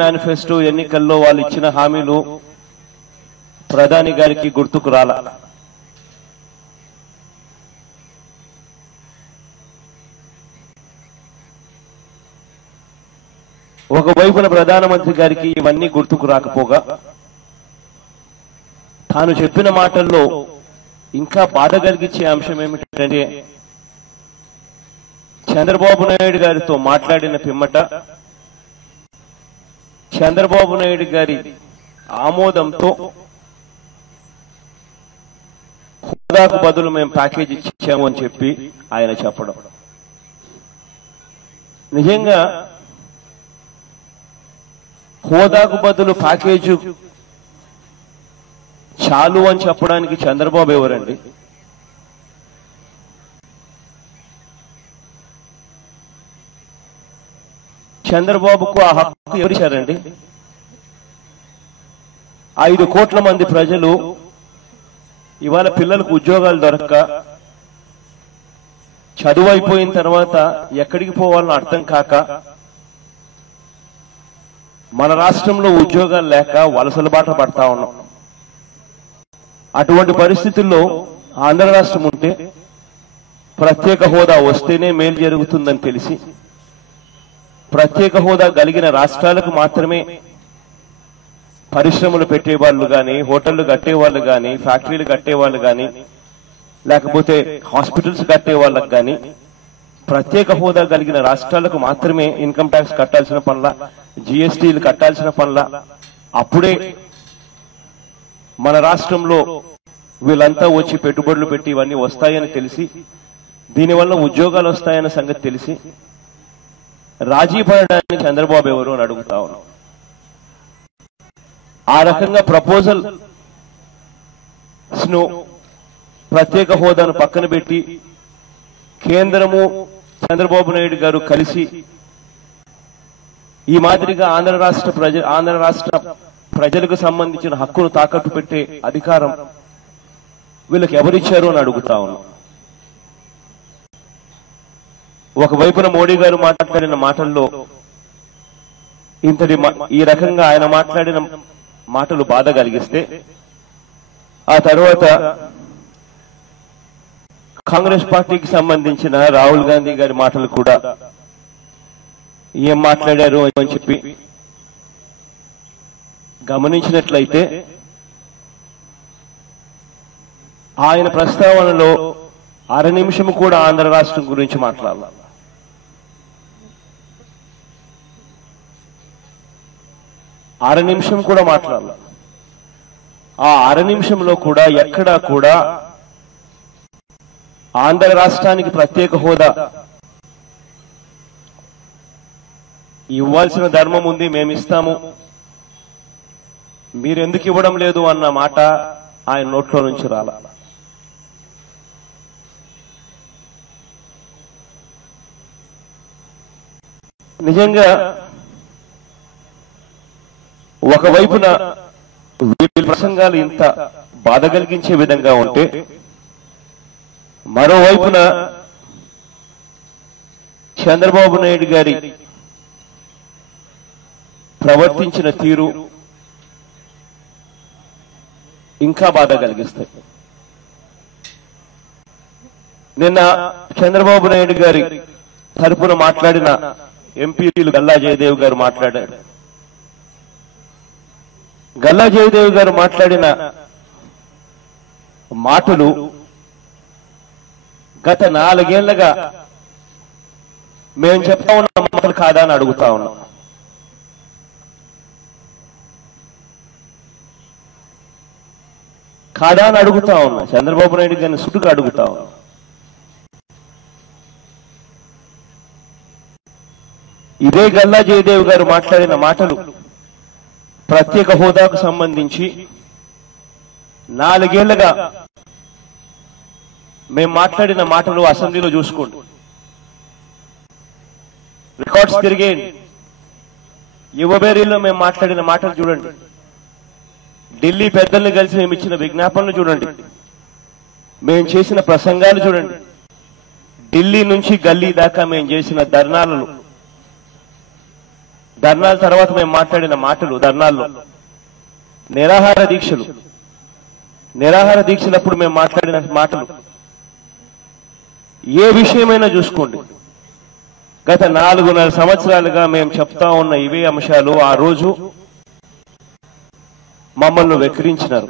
Manifesto ఎన్నికల్లో వాళ్ళు ఇచ్చిన హామీలు ప్రధాని గారికి గుర్తుకు రాల. ఒకవైపున ప్రధానమంత్రి గారికి ఇవన్నీ గుర్తుకు రాకపోగా తాను చెప్పిన మాటల్లో ఇంకా బాధ కలిగించే అంశం ఏమిటంటే చంద్రబాబు నాయుడు గారితో మాట్లాడిన పిమ్మట చంద్రబాబు నాయుడు గారి ఆమోదంతో హోదాకు బదులు మేము ప్యాకేజ్ ఇచ్చాము అని చెప్పి ఆయన చెప్పడం నిజంగా హోదాకు బదులు ప్యాకేజీ చాలు అని చెప్పడానికి చంద్రబాబు ఎవరండి? చంద్రబాబుకు ఆ హక్కు ఎవరిచ్చారండి? 5 కోట్ల మంది ప్రజలు ఇవాళ పిల్లలకు ఉద్యోగాలు దొరక్క చదువు అయిపోయిన తర్వాత ఎక్కడికి పోవాలని అర్థం కాక మన రాష్ట్రంలో ఉద్యోగాలు లేక వలసల బాట పడతా ఉన్నాం. అటువంటి పరిస్థితుల్లో ఆంధ్ర రాష్ట్రం ఉంటే ప్రత్యేక హోదా వస్తేనే మేలు జరుగుతుందని తెలిసి ప్రత్యేక హోదా కలిగిన రాష్ట్రాలకు మాత్రమే పరిశ్రమలు పెట్టేవాళ్ళు కానీ, హోటళ్లు కట్టేవాళ్ళు కానీ, ఫ్యాక్టరీలు కట్టేవాళ్ళు కానీ, లేకపోతే హాస్పిటల్స్ కట్టే వాళ్ళకు కానీ ప్రత్యేక హోదా కలిగిన రాష్ట్రాలకు మాత్రమే ఇన్కమ్ ట్యాక్స్ కట్టాల్సిన పనుల, జిఎస్టీలు కట్టాల్సిన పనుల. అప్పుడే మన రాష్ట్రంలో వీళ్ళంతా వచ్చి పెట్టుబడులు పెట్టి ఇవన్నీ వస్తాయని తెలిసి దీనివల్ల ఉద్యోగాలు వస్తాయన్న సంగతి తెలిసి రాజీ పడడానికి చంద్రబాబు ఎవరు అని అడుగుతా ఉన్నాం. ఆ రకంగా ప్రపోజల్ ప్రత్యేక హోదాను పక్కన పెట్టి కేంద్రము చంద్రబాబు నాయుడు గారు కలిసి ఈ మాదిరిగా ఆంధ్ర రాష్ట్ర ప్రజలకు సంబంధించిన హక్కును తాకట్టు పెట్టే అధికారం వీళ్ళకి ఎవరిచ్చారు అని అడుగుతా ఉన్నాం. ఒకవైపున మోడీ గారు మాట్లాడిన మాటల్లో ఈ రకంగా ఆయన మాట్లాడిన మాటలు బాధ కలిగిస్తే ఆ తర్వాత కాంగ్రెస్ పార్టీకి సంబంధించిన రాహుల్ గాంధీ గారి మాటలు కూడా ఏం మాట్లాడారు అని చెప్పి గమనించినట్లయితే ఆయన ప్రస్తావనలో 1/2 నిమిషం కూడా ఆంధ్ర రాష్ట్రం గురించి మాట్లాడాలి. అర నిమిషం కూడా మాట్లాడాలి. ఆ 1/2 నిమిషంలో కూడా ఎక్కడా కూడా ఆంధ్ర రాష్ట్రానికి ప్రత్యేక హోదా ఇవ్వాల్సిన ధర్మం ఉంది, మేమిస్తాము, మీరెందుకు ఇవ్వడం లేదు అన్న మాట ఆయన నోట్లో నుంచి రాల. నిజంగా ఒకవైపున వీళ్ళ ప్రసంగాలు ఇంత బాధ కలిగించే విధంగా ఉంటే మరోవైపున చంద్రబాబు నాయుడు గారి ప్రవర్తించిన తీరు ఇంకా బాధ కలిగిస్తాయి. నిన్న చంద్రబాబు నాయుడు గారి తరపున మాట్లాడిన ఎంపీలు గల్లా జయదేవ్ గారు మాట్లాడారు. గల్లా జయదేవ్ గారు మాట్లాడిన మాటలు గత 4 ఏళ్లుగా మేము చెప్తా ఉన్న మాటలు కాదా అని అడుగుతా ఉన్నాం. కాదా అని అడుగుతా ఉన్నా. చంద్రబాబు నాయుడు గారిని సుట్టుగా అడుగుతా ఉన్నా. ఇదే గల్లా జయదేవ్ గారు మాట్లాడిన మాటలు ప్రత్యేక హోదాకు సంబంధించి 4 ఏళ్లుగా మేము మాట్లాడిన మాటలు అసెంబ్లీలో చూసుకోండి, రికార్డ్స్ తిరిగేయండి. యువబేరీలో మేము మాట్లాడిన మాటలు చూడండి, ఢిల్లీ పెద్దల్ని కలిసి మేము ఇచ్చిన విజ్ఞాపనలు చూడండి, మేము చేసిన ప్రసంగాలు చూడండి, ఢిల్లీ నుంచి గల్లీ దాకా మేము చేసిన ధర్నాల తర్వాత మేము మాట్లాడిన మాటలు, ధర్నాల్లో నిరాహార దీక్షలప్పుడు మేము మాట్లాడిన మాటలు, ఏ విషయమైనా చూసుకోండి, గత 4.5 సంవత్సరాలుగా మేము చెప్తా ఉన్న ఇవే అంశాలు ఆ రోజు మమ్మల్ని వెక్కిరించినారు.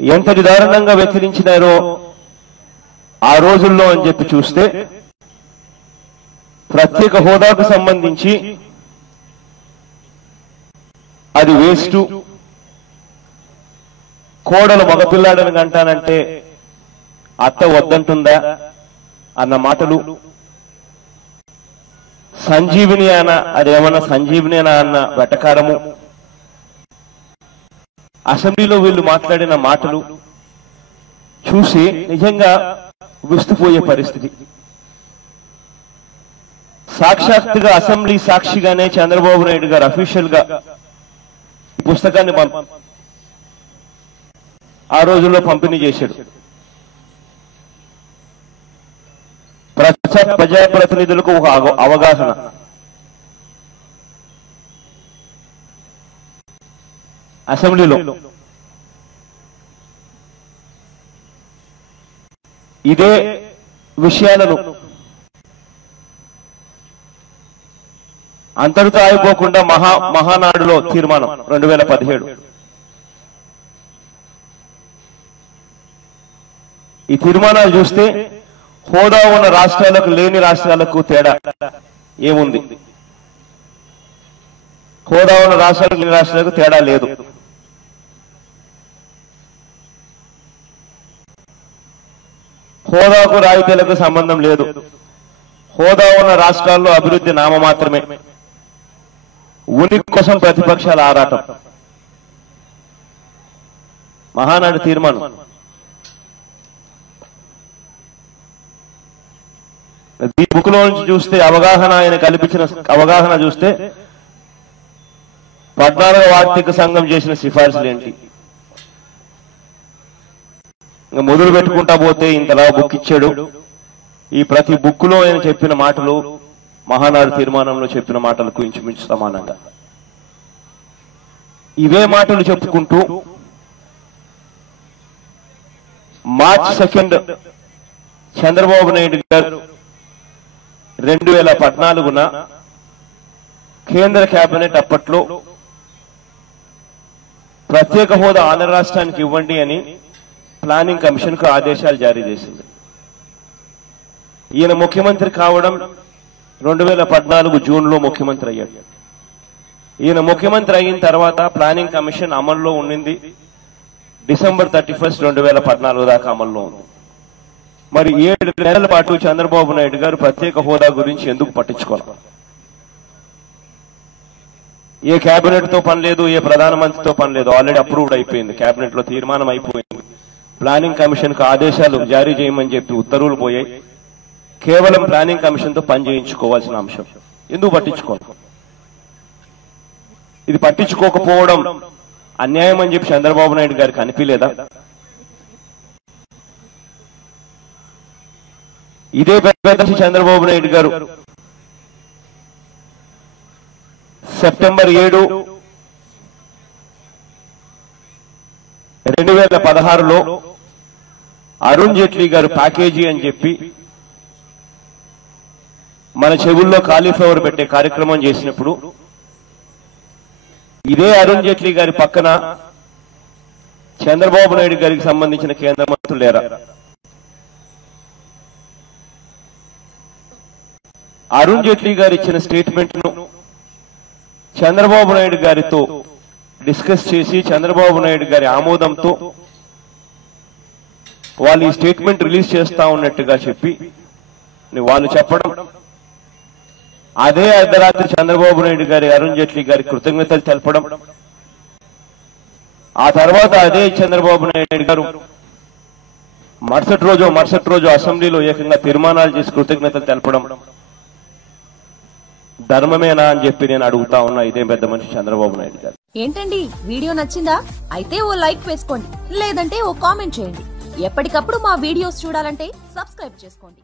ఎంతటి దారుణంగా వెక్కిరించినారో ఆ రోజుల్లో అని చెప్పి చూస్తే, ప్రత్యేక హోదాకు సంబంధించి అది వేస్ట్, కోడలు మగపిల్లాడని కంటానంటే అత్త వద్దంటుందా అన్న మాటలు, సంజీవిని అన్న అదేమన్నా సంజీవిని అన్న వెటకారము, అసెంబ్లీలో వీళ్ళు మాట్లాడిన మాటలు చూసి నిజంగా విస్తుపోయే పరిస్థితి. సాక్షాత్తుగా అసెంబ్లీ సాక్షిగానే చంద్రబాబు నాయుడు గారు అఫీషియల్ గా పుస్తకాన్ని ఆ రోజుల్లో పంపిణీ చేశాడు. ప్రజాప్రతినిధులకు ఒక అవగాహన, అసెంబ్లీలో ఇదే విషయాలను అంతటితో ఆగిపోకుండా మహానాడులో తీర్మానం 2017, ఈ తీర్మానాలు చూస్తే హోదా ఉన్న రాష్ట్రాలకు లేని రాష్ట్రాలకు తేడా ఏముంది? హోదా ఉన్న రాష్ట్రాలకు లేని రాష్ట్రాలకు తేడా లేదు. హోదాకు రాయితీలకు సంబంధం లేదు. హోదా ఉన్న రాష్ట్రాల్లో అభివృద్ధి నామమాత్రమే, ఉనికి కోసం ప్రతిపక్షాల ఆరాటం. మహానాడు తీర్మానం ఈ బుక్ లో నుంచి చూస్తే అవగాహన, ఆయన కల్పించిన అవగాహన చూస్తే 14వ ఆర్థిక సంఘం చేసిన సిఫార్సులు ఏంటి, ఇంకా మొదలు పెట్టుకుంటా పోతే ఇంతలా బుక్ ఇచ్చాడు. ఈ ప్రతి బుక్ లో ఆయన చెప్పిన మాటలు మహానాడు తీర్మానంలో చెప్పిన మాటలకు ఇంచుమించు సమానంగా ఇవే మాటలు చెప్పుకుంటూ మార్చి 2 చంద్రబాబు నాయుడు గారు 2014న కేంద్ర కేబినెట్ అప్పట్లో ప్రత్యేక హోదా ఆంధ్ర రాష్ట్రానికి ఇవ్వండి అని ప్లానింగ్ కమిషన్ కు ఆదేశాలు జారీ చేసింది. ఈయన ముఖ్యమంత్రి కావడం 2014 జూన్లో ముఖ్యమంత్రి అయ్యాడు. ఈయన ముఖ్యమంత్రి అయిన తర్వాత ప్లానింగ్ కమిషన్ అమల్లో ఉండింది డిసెంబర్ 31, 2014 దాకా అమల్లో ఉంది. మరి 7 నెలల పాటు చంద్రబాబు నాయుడు గారు ప్రత్యేక హోదా గురించి ఎందుకు పట్టించుకోవాలి? ఏ కేబినెట్ తో పని లేదు, ఏ ప్రధానమంత్రితో పని లేదు, ఆల్రెడీ అప్రూవ్డ్ అయిపోయింది, కేబినెట్ లో తీర్మానం అయిపోయింది. ప్లానింగ్ కమిషన్ కు ఆదేశాలు జారీ చేయమని చెప్పి ఉత్తర్వులు పోయాయి. కేవలం ప్లానింగ్ కమిషన్ తో పని చేయించుకోవాల్సిన అంశం ఎందుకు పట్టించుకోవాలి? ఇది పట్టించుకోకపోవడం అన్యాయం అని చెప్పి చంద్రబాబు నాయుడు గారికి అనిపించలేదా? ఇదే పెద్ద చంద్రబాబు నాయుడు గారు సెప్టెంబర్ 7, 2016లో అరుణ్ జైట్లీ గారు ప్యాకేజీ అని చెప్పి మన చెవుల్లో కాలీఫ్లవర్ పెట్టే కార్యక్రమం చేసినప్పుడు ఇదే అరుణ్ జైట్లీ గారి పక్కన చంద్రబాబు నాయుడు గారికి సంబంధించిన కేంద్ర మంత్రులు లేరా? అరుణ్ జైట్లీ గారు ఇచ్చిన స్టేట్మెంట్ ను చంద్రబాబు నాయుడు గారితో డిస్కస్ చేసి చంద్రబాబు నాయుడు గారి ఆమోదంతో వాళ్ళు ఈ స్టేట్మెంట్ రిలీజ్ చేస్తా ఉన్నట్టుగా చెప్పి వాళ్ళు చెప్పడం, అదే అర్ధరాత్రి చంద్రబాబు నాయుడు గారి అరుణ్ జైట్లీ గారి కృతజ్ఞతలు తెలపడం, ఆ తర్వాత అదే చంద్రబాబు నాయుడు గారు మరుసటి రోజు అసెంబ్లీలో ఏకంగా తీర్మానాలు చేసి కృతజ్ఞతలు తెలపడం ధర్మమేనా అని చెప్పి నేను అడుగుతా ఉన్నా ఇదే పెద్ద మనిషి చంద్రబాబు నాయుడు గారు. ఏంటండి వీడియో నచ్చిందా? అయితే ఓ లైక్ వేసుకోండి, లేదంటే ఓ కామెంట్ చేయండి. ఎప్పటికప్పుడు మా వీడియోస్ చూడాలంటే సబ్స్క్రైబ్ చేసుకోండి.